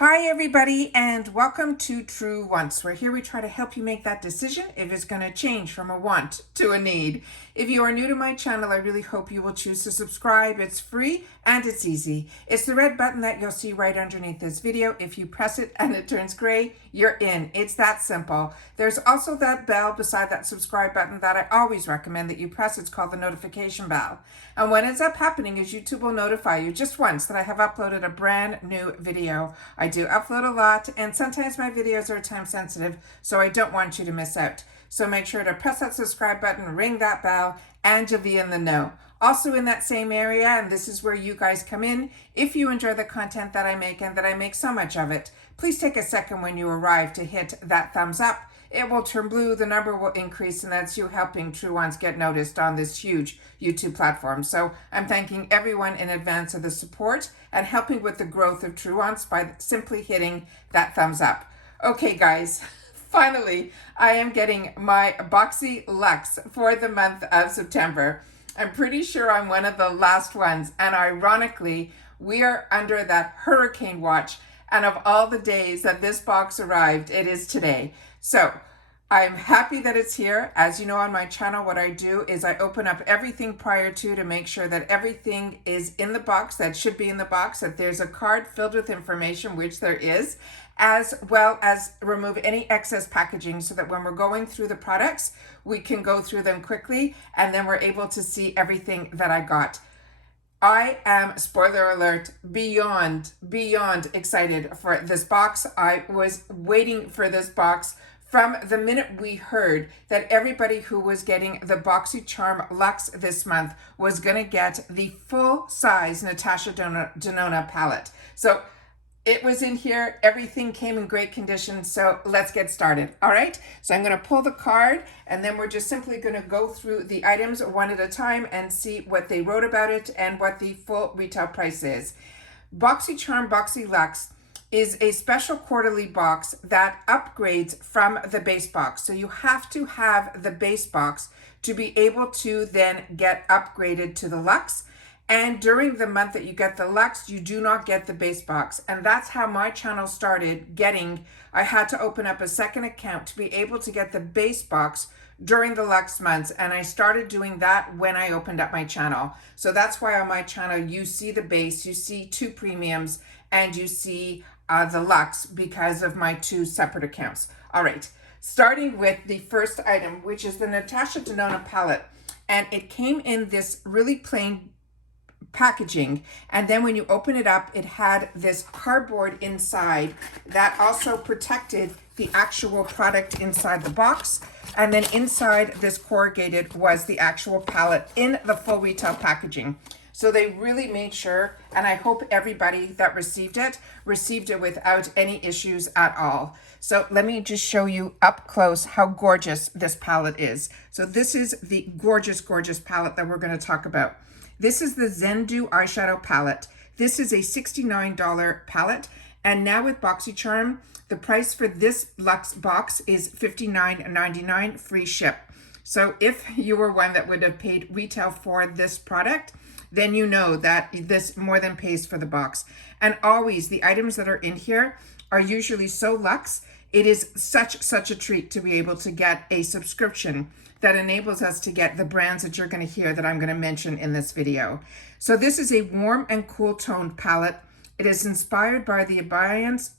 Hi everybody and welcome to True Wants, where here we try to help you make that decision if it's going to change from a want to a need. If you are new to my channel, I really hope you will choose to subscribe. It's free and it's easy. It's the red button that you'll see right underneath this video. If you press it and it turns gray, you're in. It's that simple. There's also that bell beside that subscribe button that I always recommend that you press. It's called the notification bell. And what ends up happening is YouTube will notify you just once that I have uploaded a brand new video. I do upload a lot, and sometimes my videos are time sensitive, so I don't want you to miss out. So make sure to press that subscribe button, ring that bell, and you'll be in the know. Also in that same area, and this is where you guys come in, if you enjoy the content that I make and that I make so much of it, please take a second when you arrive to hit that thumbs up. It will turn blue, the number will increase, and that's you helping True Ones get noticed on this huge YouTube platform. So I'm thanking everyone in advance of the support and helping with the growth of True Ones by simply hitting that thumbs up. Okay, guys, finally, I am getting my Boxyluxe for the month of September. I'm pretty sure I'm one of the last ones, and ironically, we are under that hurricane watch, and of all the days that this box arrived, it is today. So I'm happy that it's here. As you know, on my channel, what I do is I open up everything prior to make sure that everything is in the box that should be in the box, that there's a card filled with information, which there is, as well as remove any excess packaging so that when we're going through the products, we can go through them quickly and then we're able to see everything that I got. I am, spoiler alert, beyond excited for this box. I was waiting for this box from the minute we heard that everybody who was getting the Boxycharm Luxe this month was going to get the full-size Natasha Denona palette. So it was in here. Everything came in great condition. So let's get started. All right. So I'm going to pull the card and then we're just simply going to go through the items one at a time and see what they wrote about it and what the full retail price is. Boxycharm Boxyluxe is a special quarterly box that upgrades from the base box. So you have to have the base box to be able to then get upgraded to the Luxe. And during the month that you get the Luxe, you do not get the base box. And that's how my channel started getting, I had to open up a second account to be able to get the base box during the Luxe months. And I started doing that when I opened up my channel. So that's why on my channel, you see the base, you see two premiums, and you see the Luxe because of my two separate accounts. All right, starting with the first item, which is the Natasha Denona palette. And it came in this really plain packaging, and then when you open it up, it had this cardboard inside that also protected the actual product inside the box, and then inside this corrugated was the actual palette in the full retail packaging. So they really made sure, and I hope everybody that received it without any issues at all. So let me just show you up close how gorgeous this palette is. So this is the gorgeous palette that we're going to talk about. This is the Zendo eyeshadow palette. This is a $69 palette. And now with Boxycharm, the price for this Luxe box is $59.99 free ship. So if you were one that would have paid retail for this product, then you know that this more than pays for the box. And always the items that are in here are usually so luxe. It is such a treat to be able to get a subscription that enables us to get the brands that you're going to hear that I'm going to mention in this video. So this is a warm and cool toned palette. It is inspired by the Alliance.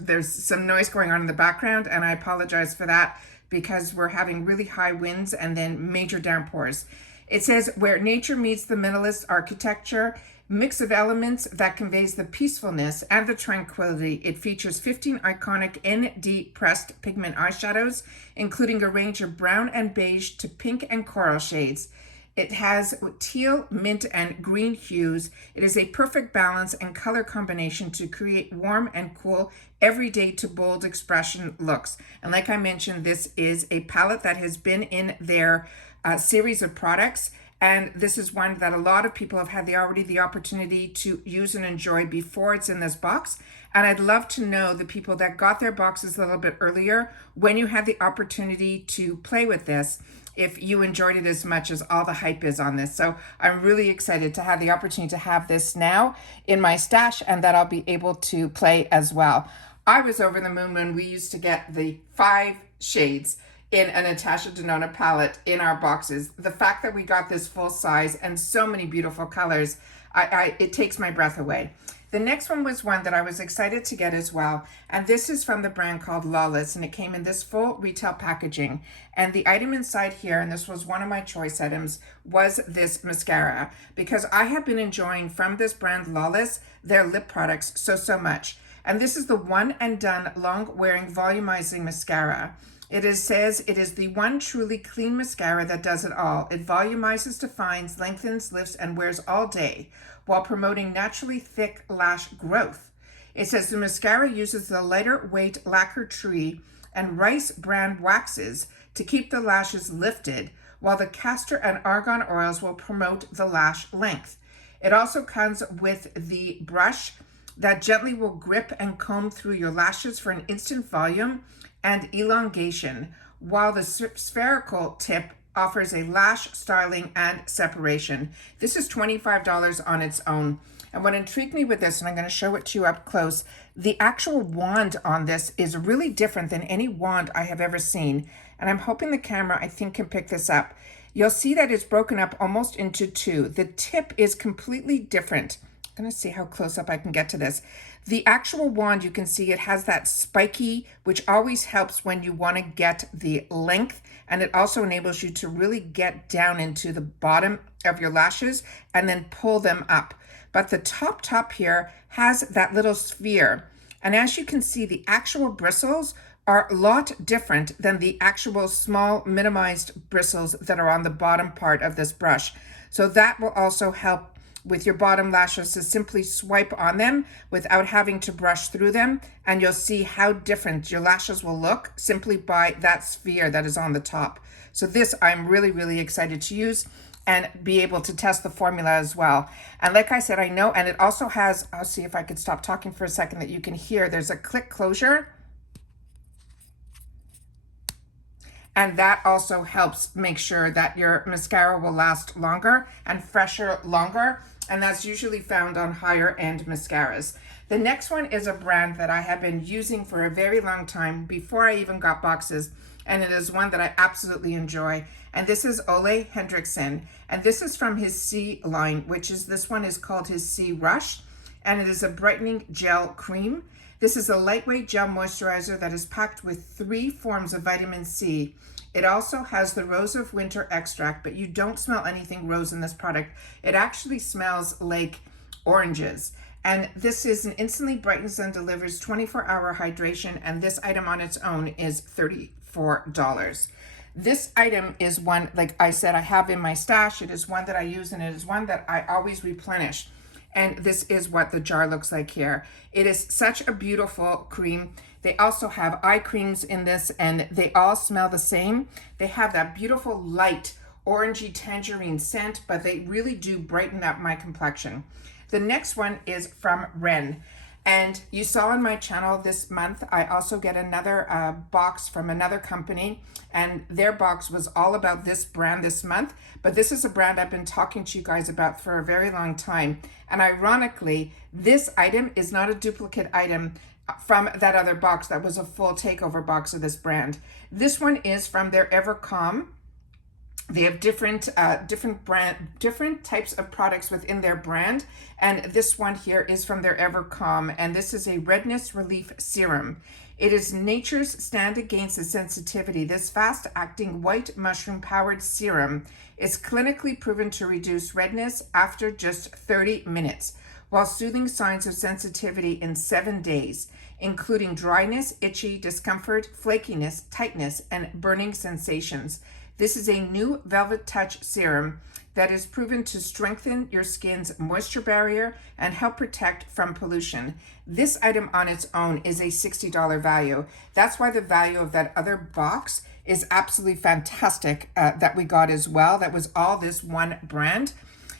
There's some noise going on in the background, and I apologize for that because we're having really high winds and then major downpours. It says, where nature meets the minimalist architecture, mix of elements that conveys the peacefulness and the tranquility. It features 15 iconic ND pressed pigment eyeshadows, including a range of brown and beige to pink and coral shades. It has teal, mint, and green hues. It is a perfect balance and color combination to create warm and cool, everyday to bold expression looks. And like I mentioned, this is a palette that has been in their series of products. And this is one that a lot of people have had already the opportunity to use and enjoy before it's in this box. And I'd love to know the people that got their boxes a little bit earlier, when you had the opportunity to play with this, if you enjoyed it as much as all the hype is on this. So I'm really excited to have the opportunity to have this now in my stash and that I'll be able to play as well. I was over the moon when we used to get the 5 shades in a Natasha Denona palette in our boxes. The fact that we got this full size and so many beautiful colors, it takes my breath away. The next one was one that I was excited to get as well, and this is from the brand called Lawless, and it came in this full retail packaging. And the item inside here, and this was one of my choice items, was this mascara, because I have been enjoying from this brand Lawless their lip products so much. And this is the one and done long wearing volumizing mascara. Says it is the one truly clean mascara that does it all. It volumizes, defines, lengthens, lifts, and wears all day while promoting naturally thick lash growth. It says the mascara uses the lighter weight lacquer tree and rice bran waxes to keep the lashes lifted, while the castor and argan oils will promote the lash length. It also comes with the brush that gently will grip and comb through your lashes for an instant volume and elongation, while the spherical tip offers a lash styling and separation. This is $25 on its own. And what intrigued me with this, and I'm going to show it to you up close, the actual wand on this is really different than any wand I have ever seen. And I'm hoping the camera, I think, can pick this up. You'll see that it's broken up almost into 2. The tip is completely different. I'm going to see how close up I can get to this. The actual wand, you can see it has that spiky, which always helps when you want to get the length, and it also enables you to really get down into the bottom of your lashes and then pull them up. But the top here has that little sphere, and as you can see, the actual bristles are a lot different than the actual small minimized bristles that are on the bottom part of this brush. So that will also help with your bottom lashes to simply swipe on them without having to brush through them, and you'll see how different your lashes will look simply by that sphere that is on the top. So this I'm really excited to use and be able to test the formula as well. And like I said, I know, and it also has, I'll see if I could stop talking for a second that you can hear, there's a click closure. And that also helps make sure that your mascara will last longer and fresher longer. And that's usually found on higher end mascaras. The next one is a brand that I have been using for a very long time before I even got boxes. And it is one that I absolutely enjoy. And this is Olay Hendrickson. And this is from his C line, which is, this one is called his C Rush. And it is a brightening gel cream. This is a lightweight gel moisturizer that is packed with 3 forms of vitamin C. It also has the rose of winter extract, but you don't smell anything rose in this product. It actually smells like oranges. And this is an instantly brightens and delivers 24-hour hydration, and this item on its own is $34. This item is one, like I said, I have in my stash. It is one that I use, and it is one that I always replenish. And this is what the jar looks like here. It is such a beautiful cream. They also have eye creams in this, and they all smell the same. They have that beautiful light orangey tangerine scent, but they really do brighten up my complexion. The next one is from Ren. And you saw on my channel this month, I also get another box from another company, and their box was all about this brand this month. But this is a brand I've been talking to you guys about for a very long time. And ironically, this item is not a duplicate item from that other box that was a full takeover box of this brand. This one is from their Evercalm. They have different types of products within their brand, and this one here is from their Evercalm, and this is a redness relief serum. It is nature's stand against the sensitivity. This fast-acting white mushroom-powered serum is clinically proven to reduce redness after just 30 minutes, while soothing signs of sensitivity in 7 days, including dryness, itchy, discomfort, flakiness, tightness, and burning sensations. This is a new Velvet Touch serum that is proven to strengthen your skin's moisture barrier and help protect from pollution. This item on its own is a $60 value. That's why the value of that other box is absolutely fantastic that we got as well. That was all this one brand.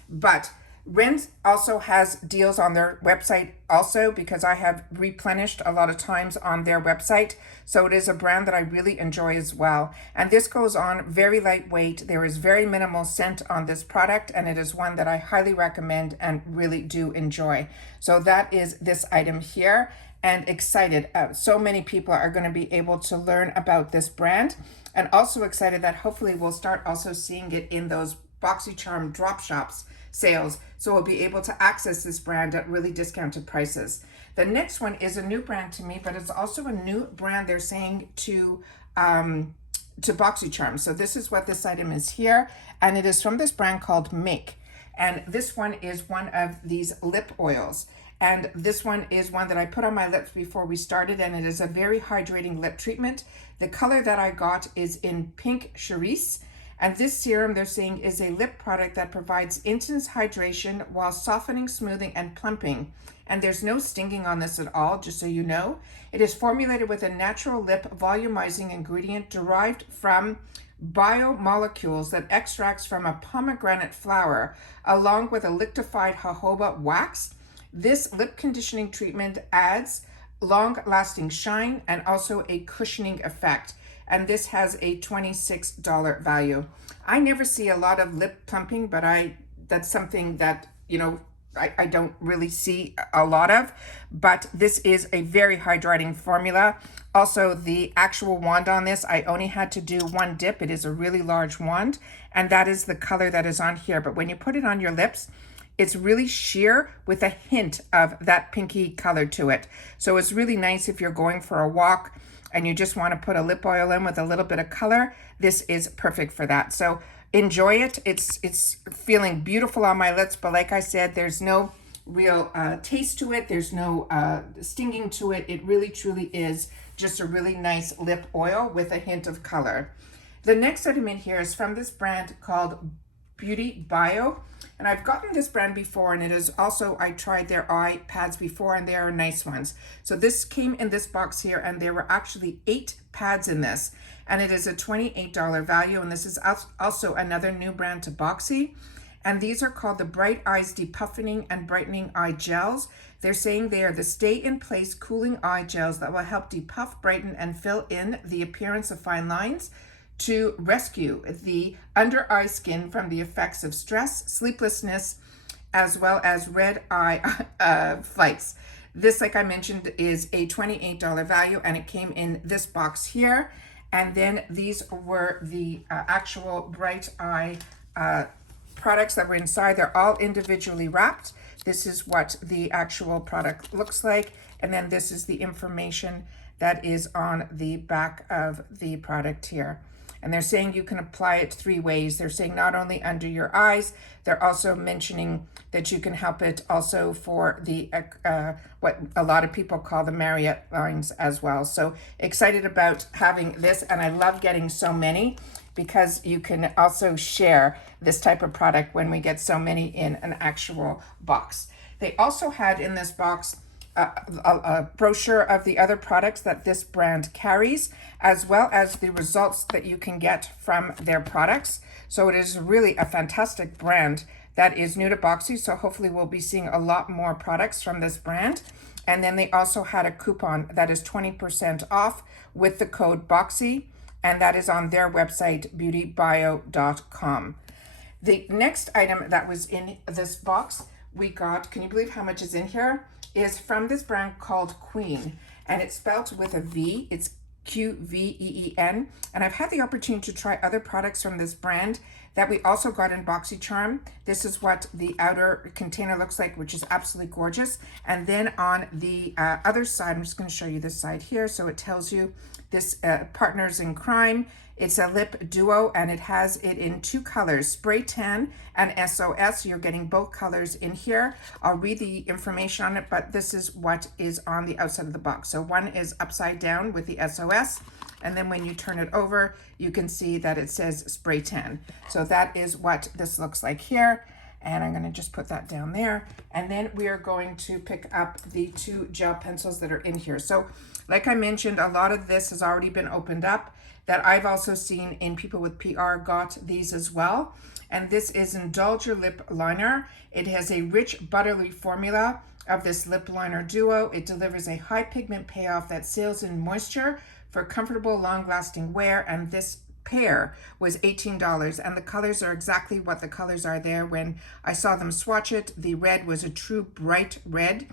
But Rinse also has deals on their website also, because I have replenished a lot of times on their website. So it is a brand that I really enjoy as well. And this goes on very lightweight. There is very minimal scent on this product, and it is one that I highly recommend and really do enjoy. So that is this item here, and excited. So many people are going to be able to learn about this brand, and also excited that hopefully we'll start also seeing it in those Boxycharm drop shops sales, so we'll be able to access this brand at really discounted prices. The next one is a new brand to me, but it's also a new brand they're saying to Boxycharm. So this is what this item is here, and it is from this brand called Make. And this one is one of these lip oils. And this one is one that I put on my lips before we started, and it is a very hydrating lip treatment. The color that I got is in Pink Cerise. And this serum, they're saying, is a lip product that provides intense hydration while softening, smoothing, and plumping. And there's no stinging on this at all, just so you know. It is formulated with a natural lip volumizing ingredient derived from biomolecules that extracts from a pomegranate flower, along with a liquefied jojoba wax. This lip conditioning treatment adds long-lasting shine and also a cushioning effect. And this has a $26 value. I never see a lot of lip plumping, but that's something that, you know, I don't really see a lot of, but this is a very hydrating formula. Also, the actual wand on this, I only had to do one dip. It is a really large wand, and that is the color that is on here. But when you put it on your lips, it's really sheer with a hint of that pinky color to it. So it's really nice if you're going for a walk and you just want to put a lip oil in with a little bit of color. This is perfect for that. So enjoy it. It's feeling beautiful on my lips, but like I said, there's no real taste to it. There's no stinging to it. It really truly is just a really nice lip oil with a hint of color. The next item in here is from this brand called BeautyBio. And I've gotten this brand before, and it is also, I tried their eye pads before, and they are nice ones. So this came in this box here, and there were actually 8 pads in this, and it is a $28 value. And this is also another new brand to Boxy. And these are called the Bright Eyes Depuffing and Brightening Eye Gels. They're saying they are the stay-in-place cooling eye gels that will help depuff, brighten, and fill in the appearance of fine lines, to rescue the under eye skin from the effects of stress, sleeplessness, as well as red eye flights. This, like I mentioned, is a $28 value, and it came in this box here. And then these were the actual Bright Eye products that were inside. They're all individually wrapped. This is what the actual product looks like. And then this is the information that is on the back of the product here. And they're saying you can apply it 3 ways. They're saying not only under your eyes, they're also mentioning that you can help it also for the what a lot of people call the Marriott lines as well. So excited about having this, and I love getting so many, because you can also share this type of product when we get so many in an actual box. They also had in this box a brochure of the other products that this brand carries, as well as the results that you can get from their products. So it is really a fantastic brand that is new to Boxy. So hopefully we'll be seeing a lot more products from this brand. And then they also had a coupon that is 20% off with the code Boxy, and that is on their website, BeautyBio.com. The next item that was in this box we got, can you believe how much is in here, is from this brand called QVUEEN, and it's spelled with a V. It's QVUEEN, and I've had the opportunity to try other products from this brand that we also got in Boxycharm. This is what the outer container looks like, which is absolutely gorgeous. And then on the other side, I'm just going to show you this side here. So it tells you this partners in crime. It's a lip duo, and it has it in 2 colors, SprayTan and SOS. You're getting both colors in here. I'll read the information on it, but this is what is on the outside of the box. So one is upside down with the SOS, and then when you turn it over, you can see that it says SprayTan. So that is what this looks like here. And I'm going to just put that down there. And then we are going to pick up the 2 gel pencils that are in here. So like I mentioned, a lot of this has already been opened up, that I've also seen in people with PR got these as well. And this is Indulge Your Lip Liner. It has a rich buttery formula of this lip liner duo. It delivers a high pigment payoff that seals in moisture for comfortable, long-lasting wear. And this pair was $18, and the colors are exactly what the colors are there when I saw them swatch it. The red was a true bright red,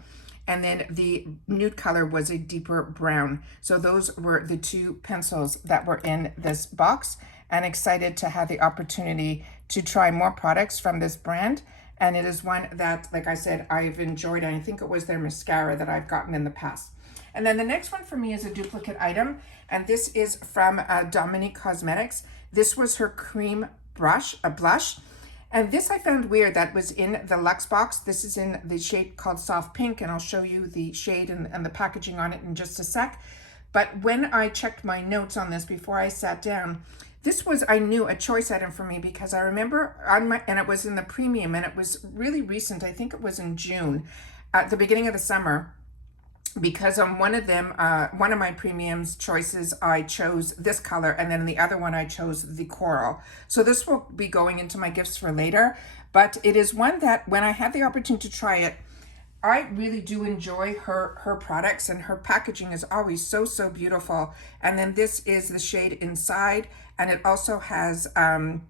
and then the nude color was a deeper brown. So those were the two pencils that were in this box, and excited to have the opportunity to try more products from this brand. And it is one that, like I said, I've enjoyed, and I think it was their mascara that I've gotten in the past. And then the next one for me is a duplicate item, and this is from Dominique Cosmetics. This was her cream brush, a blush. And this I found weird that was in the Luxe box. This is in the shade called Soft Pink, and I'll show you the shade and the packaging on it in just a sec. But when I checked my notes on this before I sat down, this was, I knew, a choice item for me because I remember and it was in the premium, and it was really recent. I think it was in June, at the beginning of the summer, because on one of them, one of my premiums choices, I chose this color, and then the other one I chose the coral. So this will be going into my gifts for later, but it is one that when I had the opportunity to try it, I really do enjoy her products, and her packaging is always so beautiful. And then this is the shade inside, and it also has a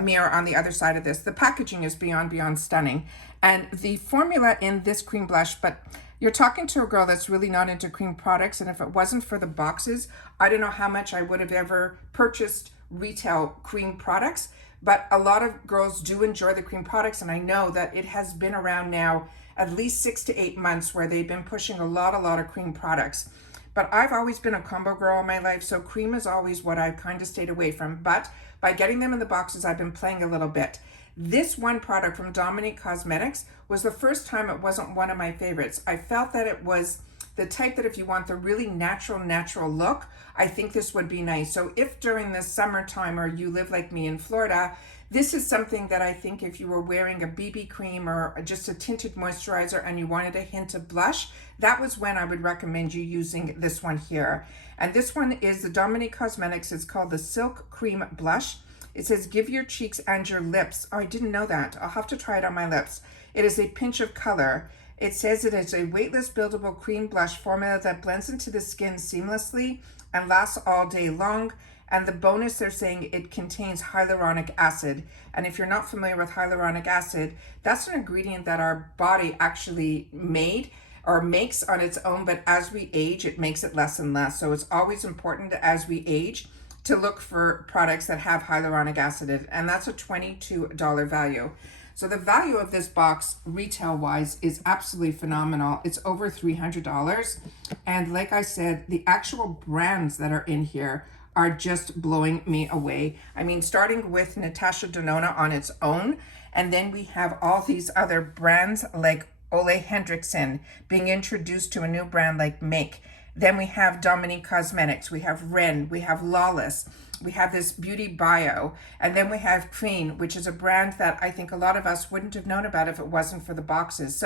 mirror on the other side of this. The packaging is beyond stunning. And the formula in this cream blush, but you're talking to a girl that's really not into cream products, and if it wasn't for the boxes, I don't know how much I would have ever purchased retail cream products. But a lot of girls do enjoy the cream products, and I know that it has been around now at least 6 to 8 months where they've been pushing a lot of cream products. But I've always been a combo girl in my life, so cream is always what I've kind of stayed away from. But by getting them in the boxes, I've been playing a little bit. This one product from Dominique Cosmetics was the first time it wasn't one of my favorites. I felt that it was the type that if you want the really natural look, I think this would be nice. So if during the summertime, or you live like me in Florida, this is something that I think if you were wearing a BB cream or just a tinted moisturizer and you wanted a hint of blush, that was when I would recommend you using this one here. And this one is the Dominique Cosmetics. It's called the Silk Cream Blush. It says, give your cheeks and your lips. Oh, I didn't know that. I'll have to try it on my lips. It is a pinch of color. It says it is a weightless buildable cream blush formula that blends into the skin seamlessly and lasts all day long. And the bonus, they're saying it contains hyaluronic acid. And if you're not familiar with hyaluronic acid, that's an ingredient that our body actually made or makes on its own, but as we age, it makes it less and less. So it's always important as we age to look for products that have hyaluronic acid in it, and that's a $22 value. So the value of this box retail-wise is absolutely phenomenal. It's over $300, and like I said, the actual brands that are in here are just blowing me away. I mean, starting with Natasha Denona on its own, and then we have all these other brands like Olay Hendrickson being introduced to a new brand like Make. Then we have Dominique Cosmetics, we have Ren, we have Lawless, we have this BeautyBio, and then we have Creme, which is a brand that I think a lot of us wouldn't have known about if it wasn't for the boxes.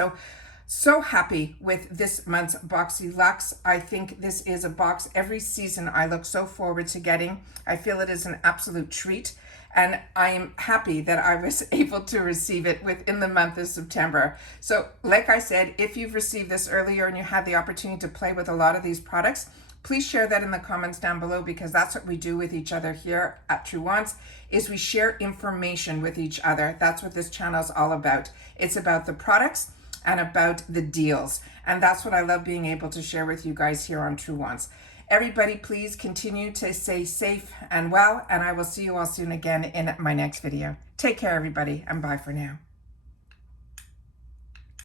So happy with this month's Boxyluxe. I think this is a box every season I look so forward to getting. I feel it is an absolute treat. And I am happy that I was able to receive it within the month of September. So like I said, if you've received this earlier and you had the opportunity to play with a lot of these products, please share that in the comments down below, because that's what we do with each other here at True Wants, is we share information with each other. That's what this channel is all about. It's about the products and about the deals. And that's what I love being able to share with you guys here on True Wants. Everybody, please continue to stay safe and well, and I will see you all soon again in my next video. Take care, everybody, and bye for now.